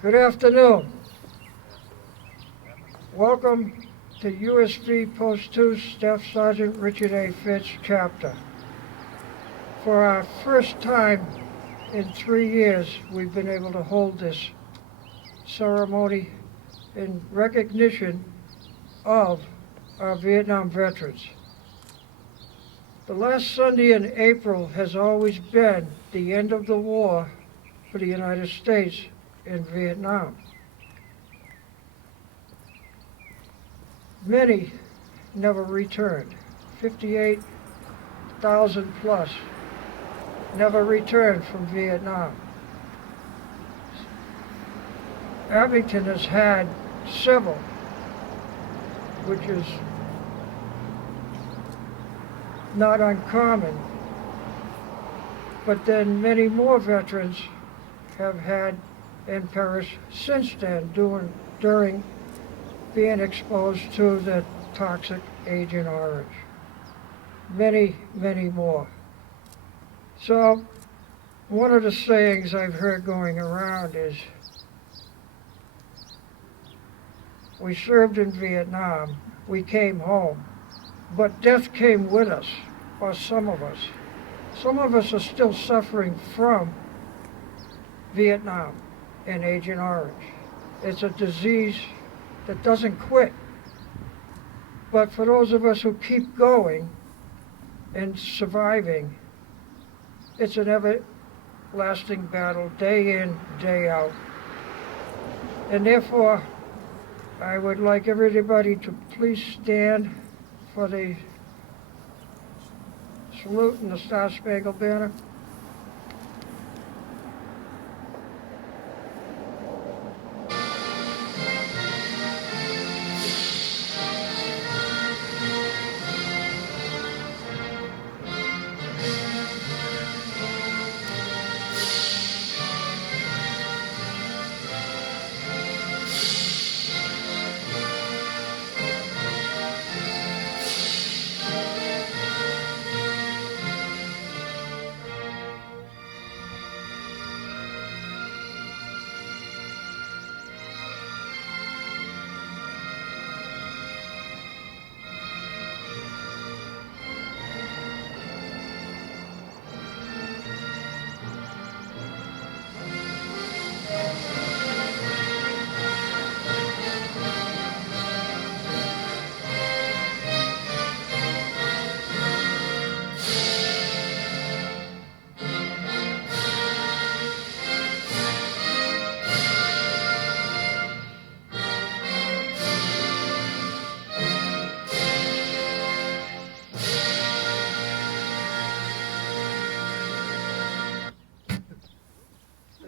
Good afternoon. Welcome to USV Post 2 Staff Sergeant Richard A. Fitz chapter. For our first time in 3 years, we've been able to hold this ceremony in recognition of our Vietnam veterans. The last Sunday in April has always been the end of the war for the United States in Vietnam. Many never returned. 58,000 plus never returned from Vietnam. Abington has had several, which is not uncommon, but then many more veterans have had and perished since then during being exposed to the toxic Agent Orange. Many, many more. So one of the sayings I've heard going around is, we served in Vietnam, we came home, but death came with us, or some of us. Some of us are still suffering from Vietnam and Agent Orange. It's a disease that doesn't quit. But for those of us who keep going and surviving, it's an everlasting battle, day in, day out. And therefore, I would like everybody to please stand for the salute and the Star-Spangled Banner.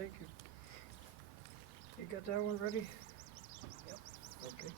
Thank you. You got that one ready? Yep. Okay.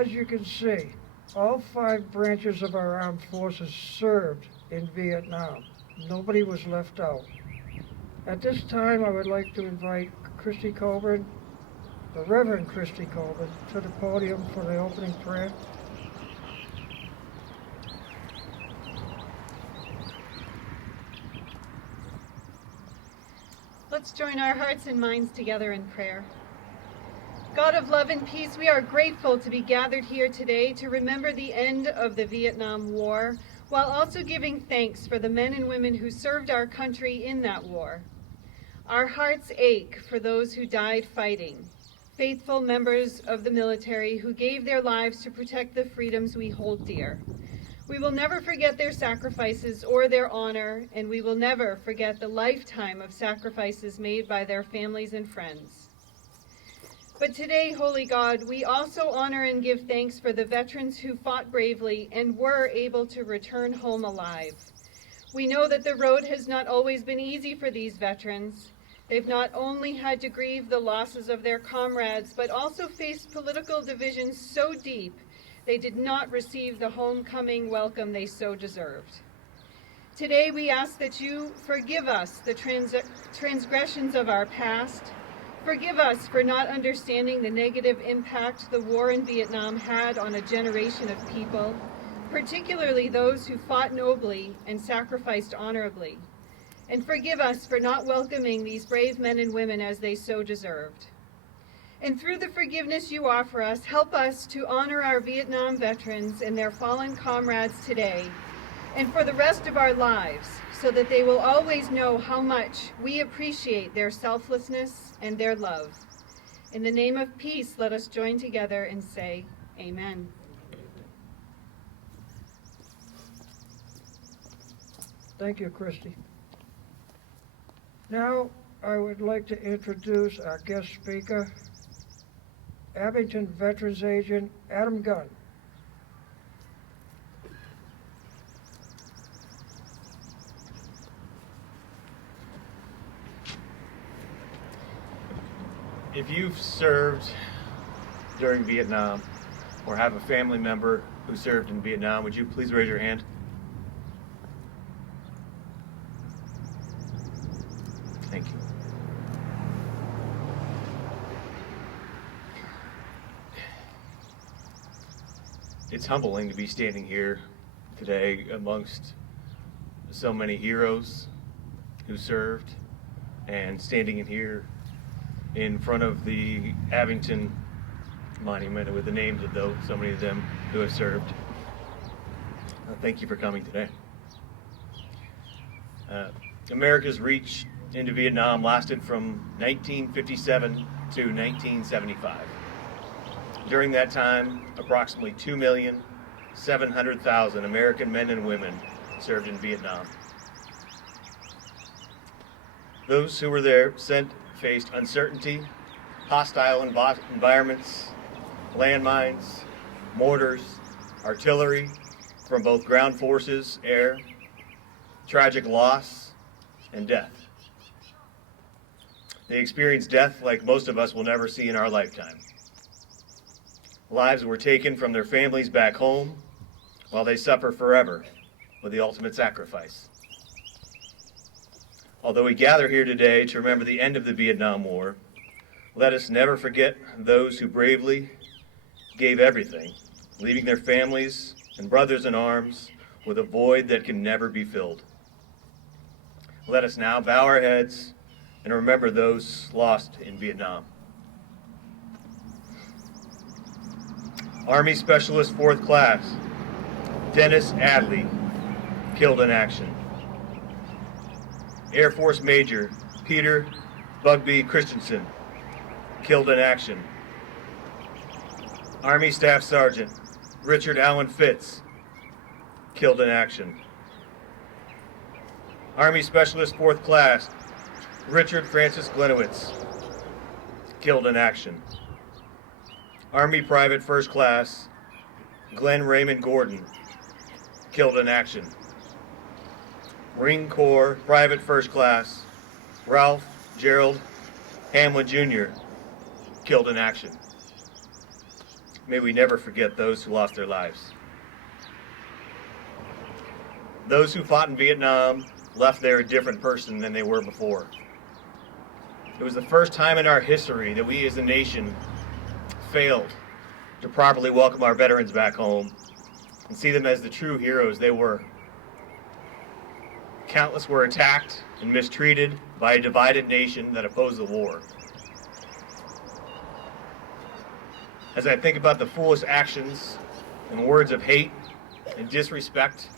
As you can see, all 5 branches of our armed forces served in Vietnam. Nobody was left out. At this time, I would like to invite Christy Colburn, the Reverend Christy Colburn, to the podium for the opening prayer. Let's join our hearts and minds together in prayer. God of love and peace, we are grateful to be gathered here today to remember the end of the Vietnam War, while also giving thanks for the men and women who served our country in that war. Our hearts ache for those who died fighting, faithful members of the military who gave their lives to protect the freedoms we hold dear. We will never forget their sacrifices or their honor, and we will never forget the lifetime of sacrifices made by their families and friends. But today, Holy God, we also honor and give thanks for the veterans who fought bravely and were able to return home alive. We know that the road has not always been easy for these veterans. They've not only had to grieve the losses of their comrades, but also faced political divisions so deep they did not receive the homecoming welcome they so deserved. Today we ask that you forgive us the transgressions of our past. Forgive us for not understanding the negative impact the war in Vietnam had on a generation of people, particularly those who fought nobly and sacrificed honorably. And forgive us for not welcoming these brave men and women as they so deserved. And through the forgiveness you offer us, help us to honor our Vietnam veterans and their fallen comrades today and for the rest of our lives, so that they will always know how much we appreciate their selflessness and their love. In the name of peace, let us join together and say, Amen. Thank you, Christy. Now, I would like to introduce our guest speaker, Abington Veterans Agent Adam Gunn. If you've served during Vietnam or have a family member who served in Vietnam, would you please raise your hand? Thank you. It's humbling to be standing here today amongst so many heroes who served and standing in here in front of the Abington monument with the names of so many of them who have served. Thank you for coming today. America's reach into Vietnam lasted from 1957 to 1975. During that time, approximately 2,700,000 American men and women served in Vietnam. Those who were there faced uncertainty, hostile environments, landmines, mortars, artillery from both ground forces, air, tragic loss, and death. They experienced death like most of us will never see in our lifetime. Lives were taken from their families back home while they suffer forever with the ultimate sacrifice. Although we gather here today to remember the end of the Vietnam War, let us never forget those who bravely gave everything, leaving their families and brothers in arms with a void that can never be filled. Let us now bow our heads and remember those lost in Vietnam. Army Specialist 4th Class, Dennis Adley, killed in action. Air Force Major Peter Bugby Christensen, killed in action. Army Staff Sergeant Richard Allen Fitz, killed in action. Army Specialist 4th Class Richard Francis Glenowitz, killed in action. Army Private 1st Class Glenn Raymond Gordon, killed in action. Marine Corps Private 1st Class Ralph Gerald Hamlin Jr., killed in action. may we never forget those who lost their lives. Those who fought in Vietnam left there a different person than they were before. It was the first time in our history that we as a nation failed to properly welcome our veterans back home and see them as the true heroes they were. Countless were attacked and mistreated by a divided nation that opposed the war. As I think about the foolish actions and words of hate and disrespect,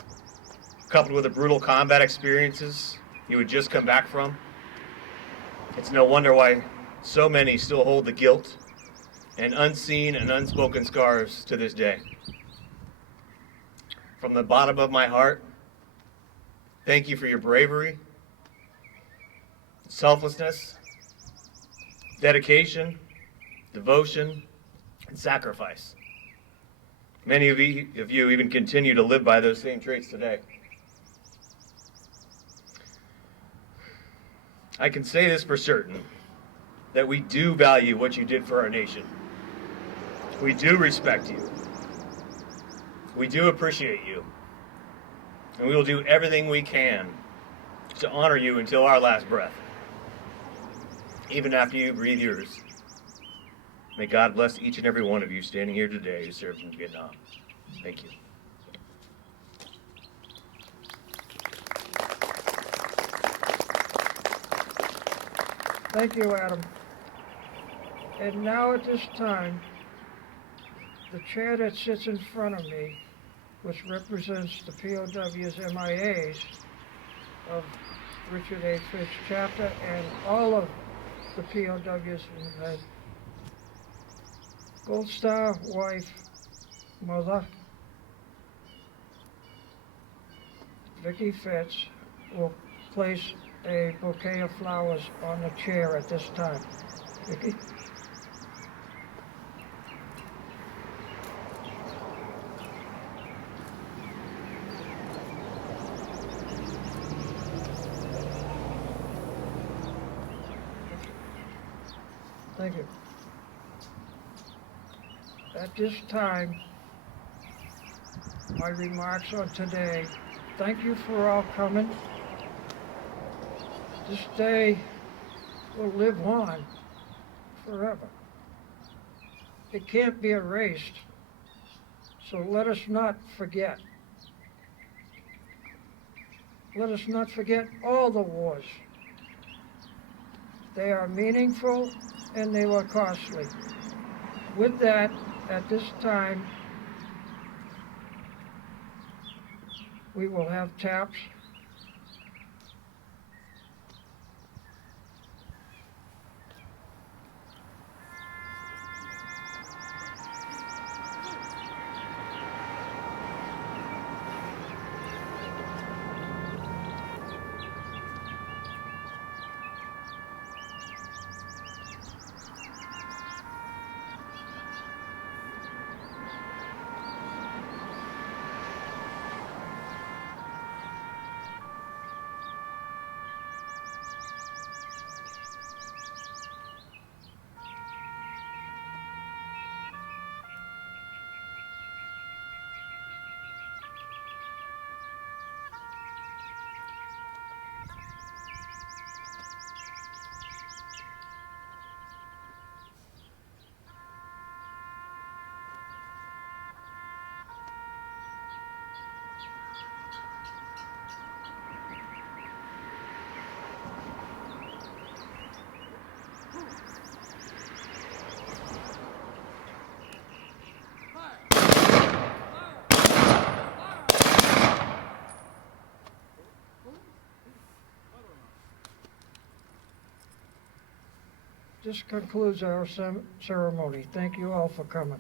coupled with the brutal combat experiences you had just come back from, it's no wonder why so many still hold the guilt and unseen and unspoken scars to this day. From the bottom of my heart, thank you for your bravery, selflessness, dedication, devotion, and sacrifice. Many of you even continue to live by those same traits today. I can say this for certain, that we do value what you did for our nation. We do respect you. We do appreciate you. And we will do everything we can to honor you until our last breath, even after you breathe yours. May God bless each and every one of you standing here today who served in Vietnam. Thank you. Thank you, Adam. And now at this time, the chair that sits in front of me, which represents the POWs MIAs of Richard A. Fitch chapter and all of the POWs in the Gold Star wife, mother, Vicki Fitch, will place a bouquet of flowers on the chair at this time. Vicki? Thank you. At this time, my remarks on today, thank you for all coming. This day will live on forever. It can't be erased, so let us not forget. Let us not forget all the wars. They are meaningful and they were costly. With that, at this time, we will have taps. This concludes our ceremony. Thank you all for coming.